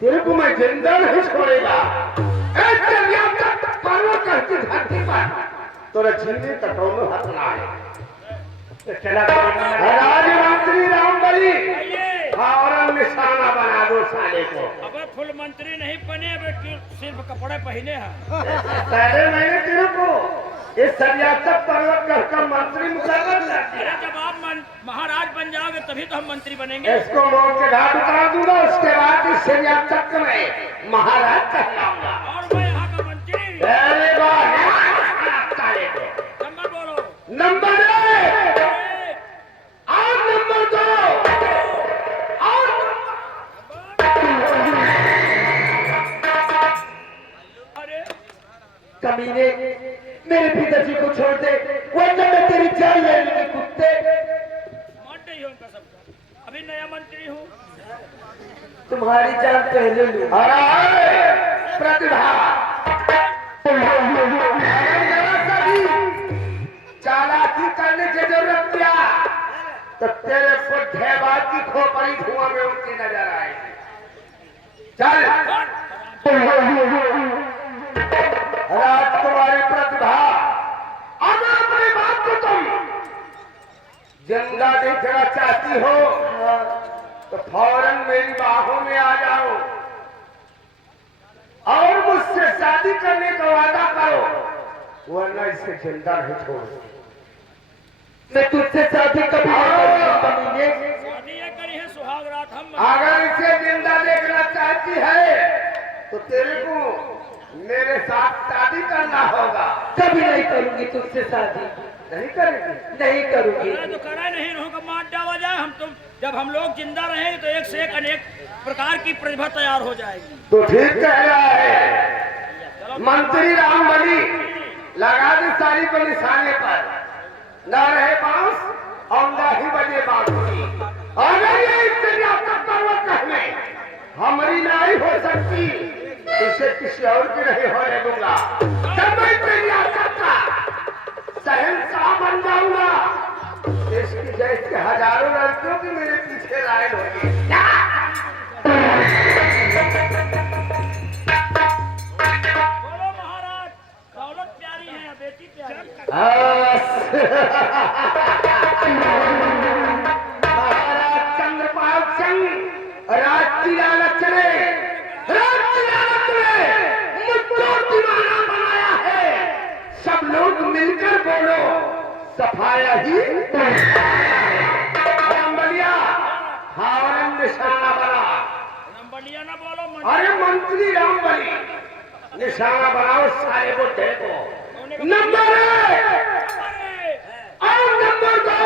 तेरे को मैं जिंदा नहीं छोड़ेगा। पर्वत कहती धरती पर तोरा जीने कटौनो हाथ ना है। चला राजमंत्री रामबली और निशाना बना दो साले को। अब फुल मंत्री नहीं बने, अब सिर्फ कपड़े पहने हैं। पहले मैंने तेरे को इस सरियासत पर्वत कहकर मंत्री मुकर्रर कर दिया। जब आप महाराज बन जाओगे तभी तो हम मंत्री बनेंगे। इसको मोड़ के घाट उतार दूंगा, उसके बाद इस सरियासत में महाराज कहलाऊंगा। और मैं यहाँ का मंत्री। अरे वाह, साले को नंबर बोलो। नंबर 1 और नंबर 2 और अरे कमीने, मेरे पिताजी को छोड़ दे, वरना मैं तेरी जान ले लूंगी कुत्ते। मानते ही हो उनका सबका। अभी नया मंत्री हूँ। तुम्हारी जान पहले लूं। अरे प्रतिभा चालाकी करने की जरूरत क्या, तो तेरे को ढेबाज की खोपड़ी धुआं में उड़ती नजर आएगी। चल रात तुम्हारी प्रतिभा, अगर अपनी बात को तुम जिंदा देखना चाहती हो तो फौरन मेरी बाहों में आ जाओ और मुझसे शादी करने का वादा करो, वरना इसे जिंदा नहीं छोड़। मैं तुझसे शादी कभी नहीं करूंगी कमीने। शादी ये करी है सुहाग रात हम। अगर इसे जिंदा देखना चाहती है तो तेरे को मेरे साथ शादी करना होगा। कभी नहीं करूंगी तुझसे शादी, नहीं करेगी? नहीं करूंगी। मैं तो करा नहीं रहूंगा, मार डाला जाए हम तुम। जब हम लोग जिंदा रहेंगे तो एक से एक अनेक प्रकार की प्रतिभा तैयार हो जाएगी। तो ठीक कह रहा है मंत्री रामबली। लगा दी साड़ी को निशाने पर, न रहे बांस और न ही बजे बांसुरी। अगर ये इससे पर्वत कहने हमारी नाई हो सकती, इसे किसी और की नहीं होने दूंगा। जब मैं तेरी का शहंशाह बन जाऊंगा, इसकी जैसे हजारों लड़कियों की मेरे पीछे लाइन होगी। बोलो महाराज, दौलत प्यारी है या बेटी प्यारी? महाराज चंद्रपाल सिंह राज की लालच ने मुझको दीवाना बनाया है। सब लोग मिलकर बोलो, सफाया ही रामबलिया। हावरन निशाना बना। नंबलिया ना बोलो अरे मंत्री रामबली, निशाना बनाओ सारे बुड्ढे को। नंबर 1 और नंबर 2।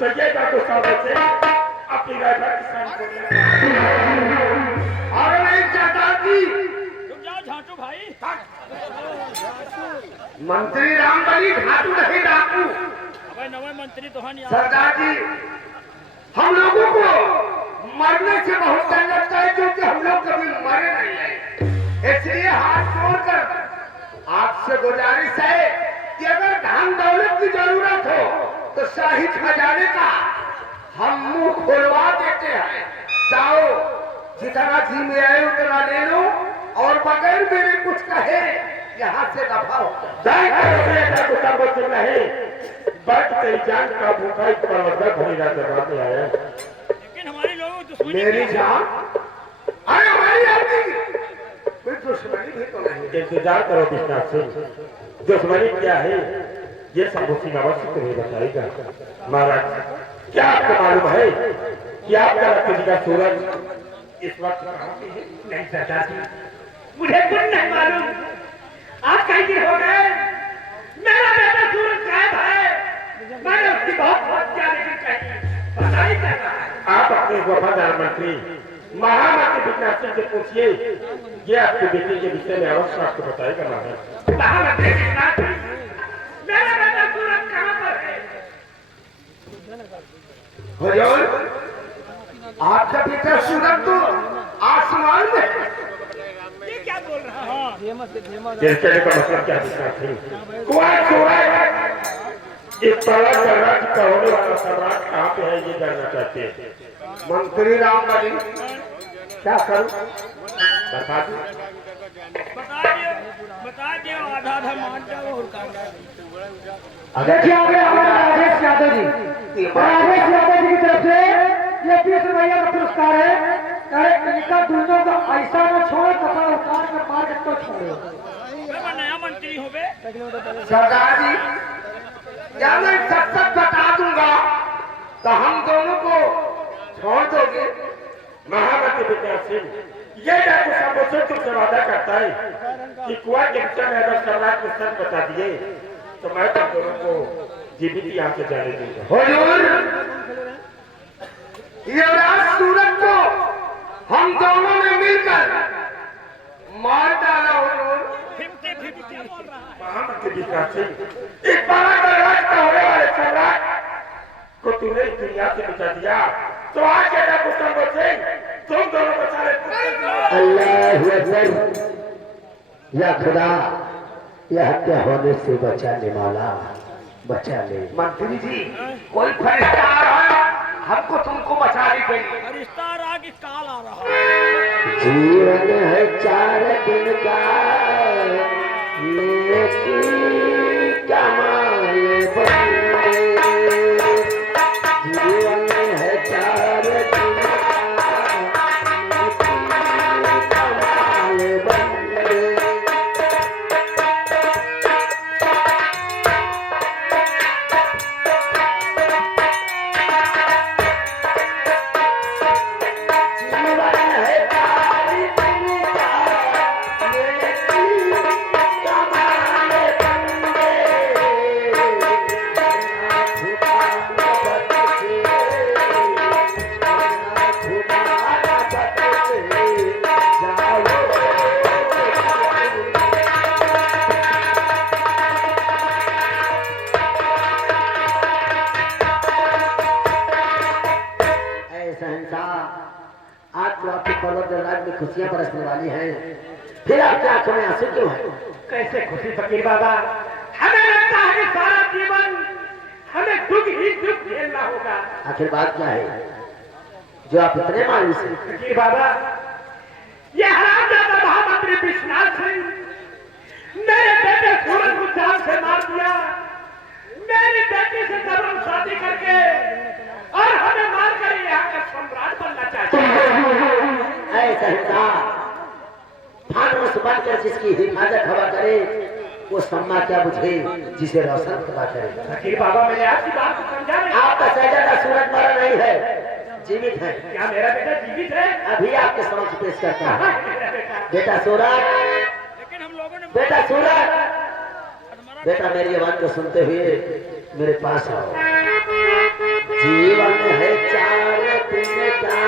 तो ये तो से अपनी राजा और नहीं सरदार जी, रुक जाओ झांटू भाई। मंत्री रामबली घाटू नहीं डाकू। अबे नवे मंत्री तो हन यार। सरदार जी, हम लोगों को मरने से बहुत डर लगता है, क्योंकि हम लोग कभी मरे नहीं हैं। इसलिए हाथ जोड़कर आपसे गुजारिश है कि अगर धन दौलत की जरूरत हो तो शाही खजाने का हम मुंह खोलवा देते हैं। जाओ, जितना जी में आए उतना ले लो और बगैर मेरे कुछ कहे यहाँ से दफा हो जाए। बट तेरी जान का भूखा ही पर्वत भरी रात में आया। लेकिन हमारी लोगों की दुश्मनी मेरी क्या है? जान, अरे हमारी आदमी कोई दुश्मनी भी तो नहीं। इंतजार करो विश्वनाथ सिंह, दुश्मनी क्या है ये सब उसी अवश्य तुम्हें बताएगा। महाराज, क्या आपको मालूम है कि आपका रक्त जी का सूरज इस वक्त कहाँ पे है? नहीं सरदार जी, मुझे कुछ नहीं मालूम। आप कई दिन हो गए मेरा बेटा आपके वफादार मंत्री महामंत्री विकास सिंह से पूछिए, ये आपके बेटे के विषय में अवश्य आपको बताएगा। महामंत्री मेरा बेटा सूरज कहाँ पर है? हुजूर, आपका बेटा सूरज तो आसमान में है। ये क्या बोल रहा है? इस कहने का मतलब क्या विकास सिंह? कुआं चोर इस तरह सम्राट का होने वाला सम्राट कहाँ पे है, ये जानना चाहते हैं। मंत्री राम बली, क्या करूं? बता दो। बता दियो आधा आधा मान जाओ और काम देखिए हमारे राजेश यादव जी, राजेश यादव जी की तरफ से ये 30 रुपया का पुरस्कार है। अरे इनका दुनिया का ऐसा न छोड़ो, कपड़ा उतार कर मार के तो छोड़ो। मैं नया मंत्री हो बे। सरदार जी, क्या मैं सच सच बता दूंगा तो हम दोनों को छोड़ दोगे? महामंत्री विकास सिंह, ये डाकू सबसे तुमसे वादा करता है कि कुआं के विषय में अगर सम्राट को सच बता दिए तो मैं तुम दोनों को जीवित यहाँ से जाने दूंगा। हुजूर, युवराज सूरज को हम दोनों ने मिलकर मार डाला। हुजूर, 50-50 बोल रहा है। महामंत्री विकास सिंह, इस बार रास्ता होने वाले सम्राट को तूने इस दुनिया से मिटा दिया तो आज के डाकू सिंह तुम दोनों को सारे अल्लाह अकबर। या खुदा, यह हत्या होने से बचा ले मौला, बचा ले। मंत्री जी, कोई फरिश्ता आ रहा है, हमको तुमको बचाने के लिए। रिश्ता आ रहा कि काल आ रहा है? जीवन है 4 दिन का, लेकिन कमाए बंदे। जीवन है 4 दिन का, लेकिन कमाए बंदे। आज तो आपके पर्वत राज में खुशियां बरसने वाली हैं, फिर आपकी आंखों में आंसू क्यों है? कैसे खुशी फकीर बाबा, हमें लगता है कि सारा जीवन हमें दुख ही दुख झेलना होगा। आखिर बात क्या है जो आप इतने मायूस हैं? फकीर बाबा, ये हरामजादा महामंत्री विश्वनाथ सिंह मेरे बेटे सूरज को जान से मार दिया, मेरी बेटी से जबरन शादी करके और हमें मारकर यहाँ का सम्राट बनना चाहते हैं। ऐसा फानूस बनकर जिसकी हिफाजत हवा करे वो सम्मा क्या बुझे जिसे रोशन करवा करे। फकीर बाबा, मैंने आपकी बात को समझा नहीं। आपका शहजादा सूरज मरा नहीं है, जीवित है। क्या मेरा बेटा जीवित है? अभी आपके समक्ष पेश करता है। बेटा सूरज, लेकिन हम लोगों ने बेटा सूरज, बेटा मेरी आवाज को सुनते हुए मेरे पास आओ। जीवन है 4 दिन का,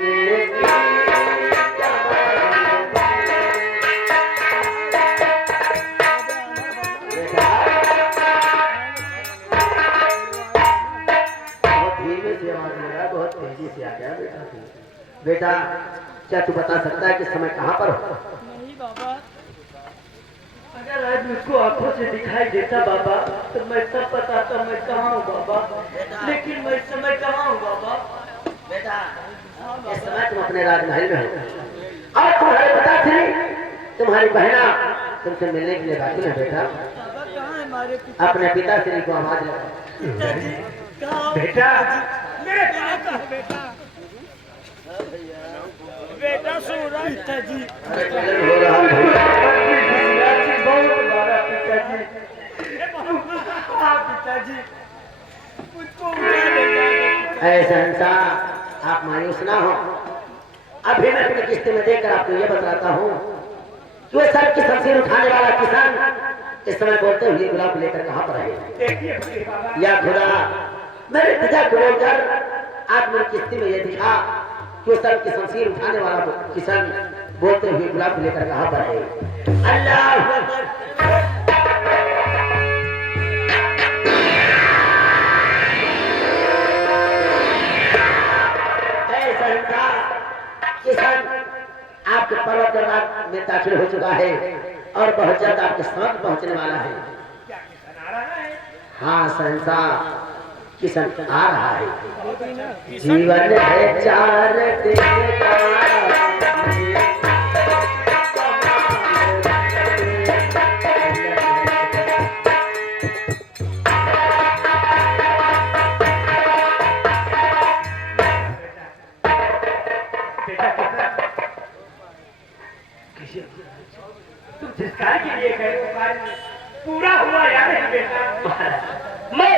लेकिन बहुत तेजी से आ गया बेटा। क्या तू बता सकता है कि समय कहाँ पर हो? नहीं बाबा, अगर आज मुझको आंखों से दिखाई देता बाबा तो मैं सब बताता मैं कहाँ हूँ बाबा, लेकिन मैं इस समय कहाँ हूँ बाबा? बेटा, इस समय तुम अपने राजमहल में हो और तुम्हारे पिता श्री, तुम्हारी बहना तुमसे मिलने के लिए बाकी है। बेटा, बाबा कहाँ है हमारे पिता? अपने पिता श्री को आवाज लगाओ। पिताजी कहाँ? बेटा, मेरे पास है बेटा। बेटा सूरज, पिताजी हो रहा है। बहुत बड़ा पिताजी, हाँ पिताजी मुझको उठा ले जाएगा। ऐसा इंसान, आप मायूस ना हो। अभी मैं अपनी किस्ती में देकर आपको यह बताता हूँ कि वो सर की शमशीर उठाने वाला किसान इस समय बोलते हुए गुलाब लेकर कहाँ पर है। देखिए फकीर बाबा, या खुदा, मेरे पिता को बोलकर आज मेरी किस्ती में ये दिखा कि उस तरफ की शमशीर उठाने वाला किसान बोलते हुए गुलाब लेकर कहाँ पर है। अल्लाह किसान आपके पर्वत दरबार में दाखिल हो चुका है और बहुत जल्द आपके साथ पहुंचने वाला है। हाँ सहनशाह, किसान आ रहा है। जीवन है 4 दिन का तुम जिस कार्य के लिए गए वो कार्य पूरा हुआ या नहीं बेटा? मैं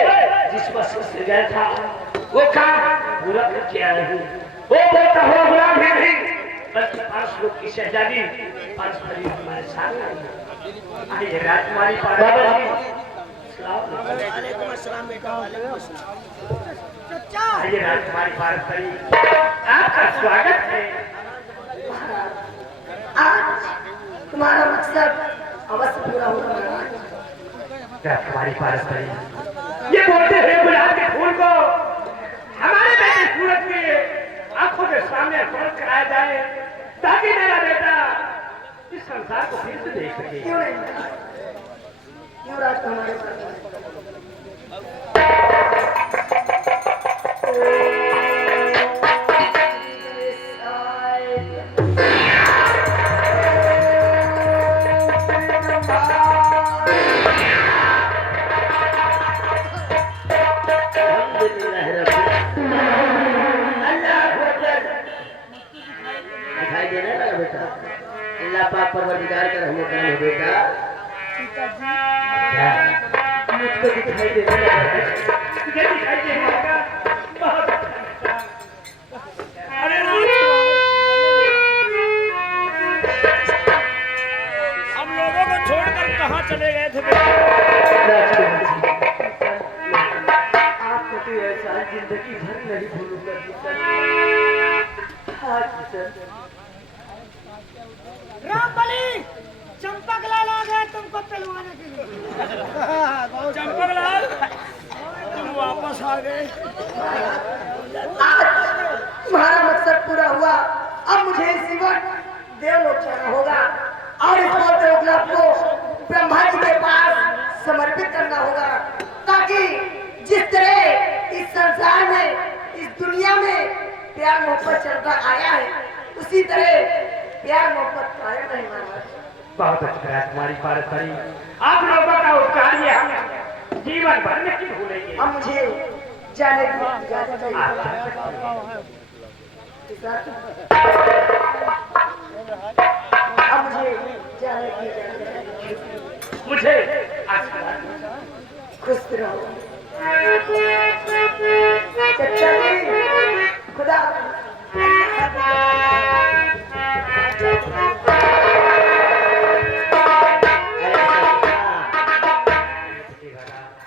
जिस वक्त से गया था वो काम पूरा करके आया हूँ। वो बोलता हुआ गुलाम है नहीं, बल्कि 5 लोग की शहजादी 5 परिवार हमारे साथ आई। आइए राजकुमारी आइए राजकुमारी पारस्परी, आपका स्वागत है। आज तुम्हारा मकसद अवश्य पूरा होगा। राजकुमारी पारस्परी, ये बोलते हुए गुलाब के फूल को हमारे बेटे सूरज की आंखों के सामने अर्पण कराया जाए ताकि मेरा बेटा इस संसार को फिर से देख सके। क्यों नहीं? क्यों राजकुमारी? दिखाई देने लगा बेटा। अल्लाह पाक परवरदिगार का रहमत करम है बेटा। मुझको दिखाई देने लगा है। तुझे दिखाई देने लगा? बहुत अच्छा। अरे हम लोगों को छोड़कर कहाँ चले गए थे बेटा? आपको तो ऐसा जिंदगी भर नहीं भूलूंगा किशन। हाँ किशन। रामबली, चंपकलाल आ गए तुमको पिलवाने के लिए। चंपकलाल, तुम वापस आ गए। आज तुम्हारा मकसद पूरा हुआ। अब मुझे इसी वक्त देवलोक जाना होगा और इस बोलते गुलाब को ब्रह्मा जी के पास समर्पित करना होगा, ताकि जिस तरह इस संसार में, इस दुनिया में प्यार मोहब्बत चलता आया है, उसी तरह प्यार मोहब्बत कायम नहीं माना। बहुत अच्छा राजकुमारी पारस्परी, आप लोगों का उपकार ये हम जीवन भर में नहीं भूलेंगे। अब मुझे जाने की इजाजत है। आप जा सकते हैं। अब मुझे जाने की इजाजत है। मुझे आशीर्वाद खुश रहो चचा जी। खुदा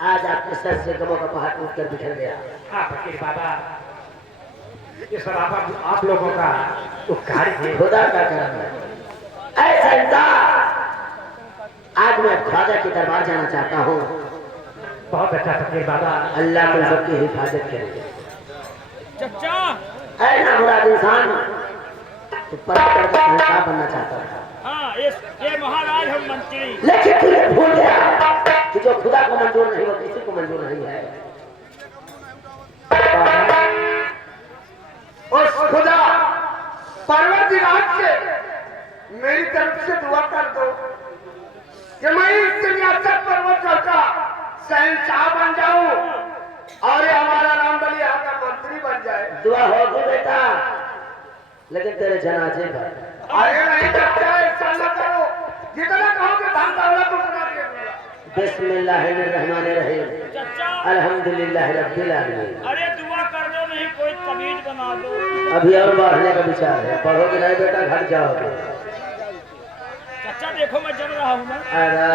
आज आपके सर से गमों का पहाड़ टूट कर बिखर गया। हाँ फकीर बाबा, ये सब आप लोगों का उपकार है। खुदा का करम है। ऐसा इंसान, आज मैं ख्वाजा के दरबार जाना चाहता हूँ। बहुत अच्छा फकीर बाबा। अल्लाह तुम सबकी हिफाजत करे। चचा, ऐ नामुराद इंसान, तू पलट का शहंशाह बनना चाहता था, हाँ ये महाराज हम मंत्री। लेकिन तू ये भूल गया कि जो खुदा को मंजूर नहीं हो किसी को मंजूर नहीं है। उस खुदा परवरदिगार से मेरी तरफ से दुआ कर दो कि मैं इस सियासत पर्वत का शहंशाह बन जाऊं और ये हमारा रामबली यहाँ का मंत्री बन जाए। दुआ होगी बेटा, लेकिन तेरे जनाजे पर। अरे नहीं चाचा, ऐसा न करो। जितना कहोगे धन दौलत उतना दे दूंगा। बिस्मिल्लाहिर्रहमानिर्रहीम। चचा, अल्हम्दुलिल्लाह रब्बिल आलमीन। अरे दुआ कर दो, नहीं कोई तमीज बना दो। अभी और बढ़ने का विचार है। पढ़ोगे नहीं बेटा, घर जाओगे। चचा देखो मैं जम रहा हूँ ना। अरे